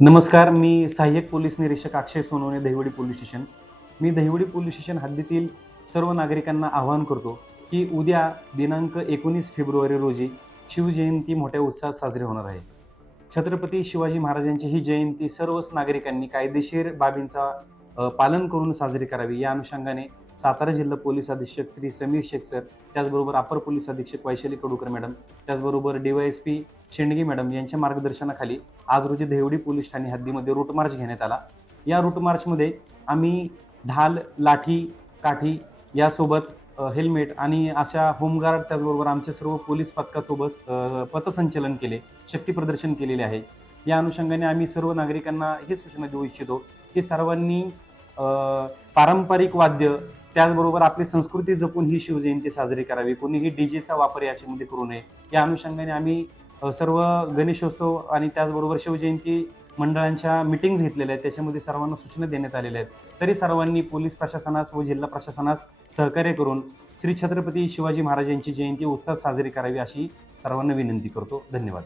नमस्कार मी सहाय्यक पोलीस निरीक्षक अक्षय सोनवणे दहिवडी पोलीस स्टेशन. मी दहिवडी पोलीस स्टेशन हद्दीतील सर्व नागरिकांना आवाहन करतो की उद्या दिनांक एकोणीस फेब्रुवारी रोजी शिवजयंती मोठ्या उत्साहात साजरी होणार आहे. छत्रपती शिवाजी महाराजांची ही जयंती सर्वच नागरिकांनी कायदेशीर बाबींचा पालन करून साजरी करावी या अनुषंगाने सातारा जिल्हा पोलीस अधीक्षक श्री समीर शेख सर त्याचबरोबर अपर पोलीस अधीक्षक वैशाली कडूकर मॅडम त्याचबरोबर डीवायएसपी शेंडगे मॅडम यांच्या मार्गदर्शनाखाली आज रोजी देवडी पोलीस ठाणे हद्दीमध्ये रूट मार्च घेण्यात आला. या रूट मार्चमध्ये आम्ही ढाल लाठी काठी यासोबत हेल्मेट आणि अशा होमगार्ड त्याचबरोबर आमचे सर्व पोलीस पथकासोबत पथसंचलन केले शक्ती प्रदर्शन केलेले आहे. या अनुषंगाने आम्ही सर्व नागरिकांना हे सूचना देऊ इच्छितो की सर्वांनी पारंपरिक वाद्य त्याचबरोबर आपली संस्कृती जपून ही शिवजयंती साजरी करावी. कोणीही डीजेचा वापर याच्यामध्ये करू नये. या अनुषंगाने आम्ही सर्व गणेशोत्सव आणि त्याचबरोबर शिवजयंती मंडळांच्या मिटिंग्स घेतलेल्या आहेत. त्याच्यामध्ये सर्वांना सूचना देण्यात आलेल्या आहेत. तरी सर्वांनी पोलीस प्रशासनास व जिल्हा प्रशासनास सहकार्य करून श्री छत्रपती शिवाजी महाराजांची जयंती उत्साहात साजरी करावी अशी सर्वांना विनंती करतो. धन्यवाद.